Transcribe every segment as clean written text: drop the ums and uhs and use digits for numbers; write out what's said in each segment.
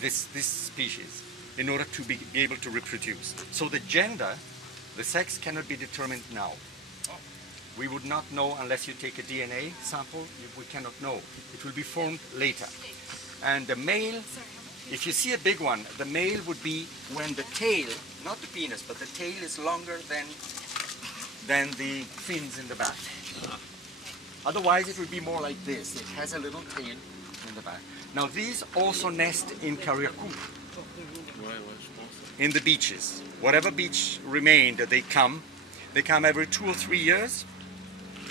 this species in order to be able to reproduce. So the gender, the sex cannot be determined now. We would not know unless you take a DNA sample. We cannot know. It will be formed later. And the male, if you see a big one, the male would be when the tail, not the penis, but the tail is longer than the fins in the back. Otherwise, it would be more like this. It has a little tail in the back. Now, these also nest in Carriacou, in the beaches. Whatever beach remained, they come. They come every 2 or 3 years.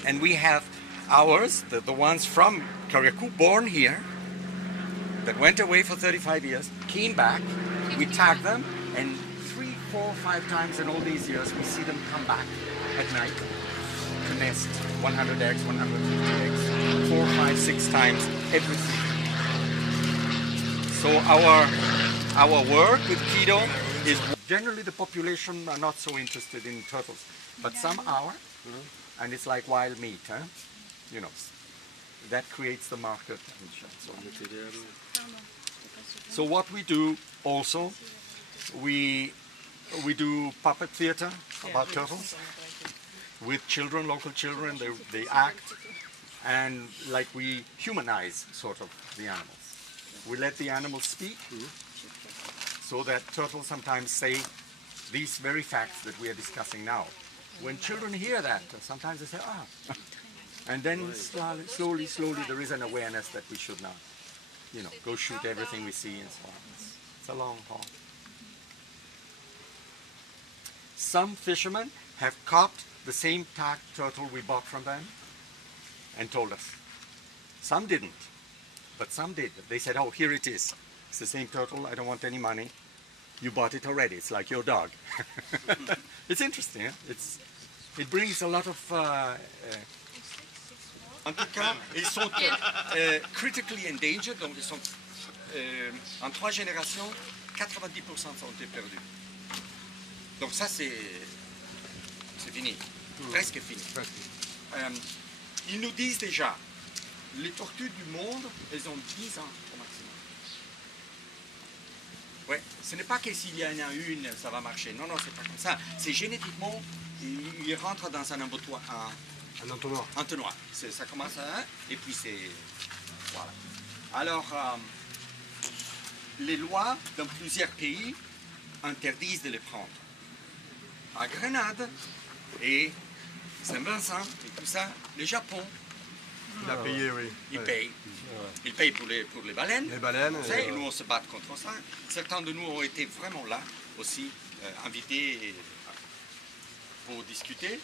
And we have ours, the ones from Carriacou, born here, that went away for 35 years, came back, we tag them, and 3, 4, 5 times in all these years, we see them come back at night to nest 100 eggs, 150 eggs, 4, 5, 6 times every season. So our work with Kido is, generally the population are not so interested in turtles, but some are. And it's like wild meat, huh? You know, that creates the market. So what we do also, we do puppet theater about turtles with children, local children. They act, and like we humanize sort of the animals. We let the animals speak, so that turtles sometimes say these very facts that we are discussing now. When children hear that, sometimes they say, ah. And then slowly, there is an awareness that we should not, you know, go shoot everything we see and so on. It's a long haul. Some fishermen have caught the same tag turtle we bought from them and told us. Some didn't, but some did. They said, oh, here it is. It's the same turtle. I don't want any money. You bought it already. It's like your dog. It's interesting. Huh? It brings a lot of... en tout cas, ils sont critically endangered, donc ils sont en 3 générations, 90% sont perdus. Donc ça, c'est fini, presque fini. Ils nous disent déjà, les tortues du monde, elles ont 10 ans au maximum. Ouais, ce n'est pas que s'il y en a une, ça va marcher. Non, non, c'est pas comme ça. C'est génétiquement, il rentre dans un entonnoir. Un entonnoir. Entonnoir. Ça commence à 1, et puis c'est... Voilà. Alors, les lois dans plusieurs pays interdisent de les prendre. À Grenade et Saint-Vincent et tout ça, le Japon, il a payé, oui. Il paye. Il paye pour les baleines. Les baleines. Et nous, on se bat contre ça. Certains de nous ont été vraiment là aussi, invités pour discuter,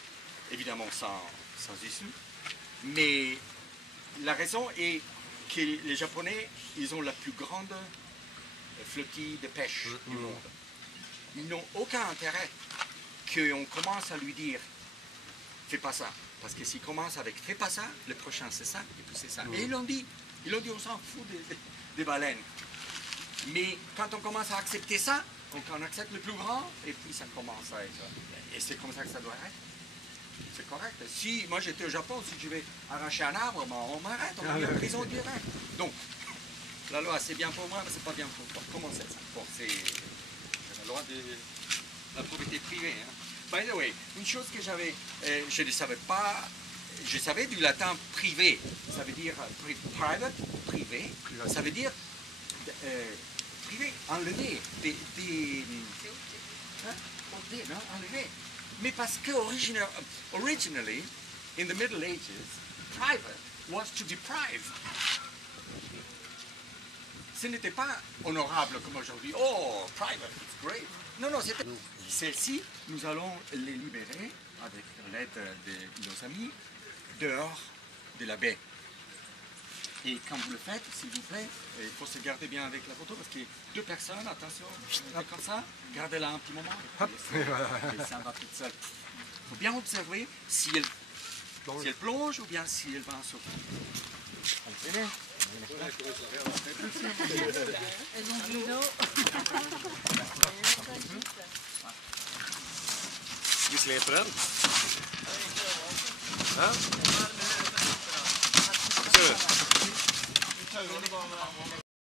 évidemment sans issue. Mais la raison est que les Japonais, ils ont la plus grande flottille de pêche du monde. Ils n'ont aucun intérêt qu'on commence à lui dire « fais pas ça ». Parce que s'il commence avec « fais pas ça », le prochain c'est ça, et puis c'est ça. Et ils l'ont dit, on s'en fout des baleines. Mais quand on commence à accepter ça, donc on accepte le plus grand, et puis ça commence à être... Et c'est comme ça que ça doit être. C'est correct. Si moi j'étais au Japon, si je vais arracher un arbre, ben, on m'arrête, on me met en prison direct. Donc, la loi c'est bien pour moi, mais c'est pas bien pour toi. Comment c'est ça? Bon, c'est la loi de la propriété privée. Hein. By the way, une chose que j'avais, je ne savais pas, je savais du latin privé, ça veut dire private, privé, ça veut dire privé, enlevé, hein? Enlevé. Mais parce que originally, in the Middle Ages, private was to deprive. Ce n'était pas honorable comme aujourd'hui. Oh, private, it's great. Non, non, c'était... Celles-ci, nous allons les libérer avec l'aide de nos amis dehors de la baie. Et quand vous le faites, s'il vous plaît, il faut se garder bien avec la photo parce que 2 personnes, attention, comme ça, gardez-la un petit moment et ça va toute seule. Il faut bien observer si elle plonge ou bien si elle va en sauter. Elles ont de l'eau. Die slepen erin. Ja?